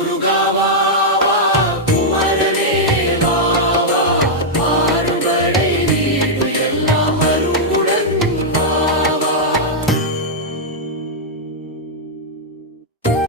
Urugawa.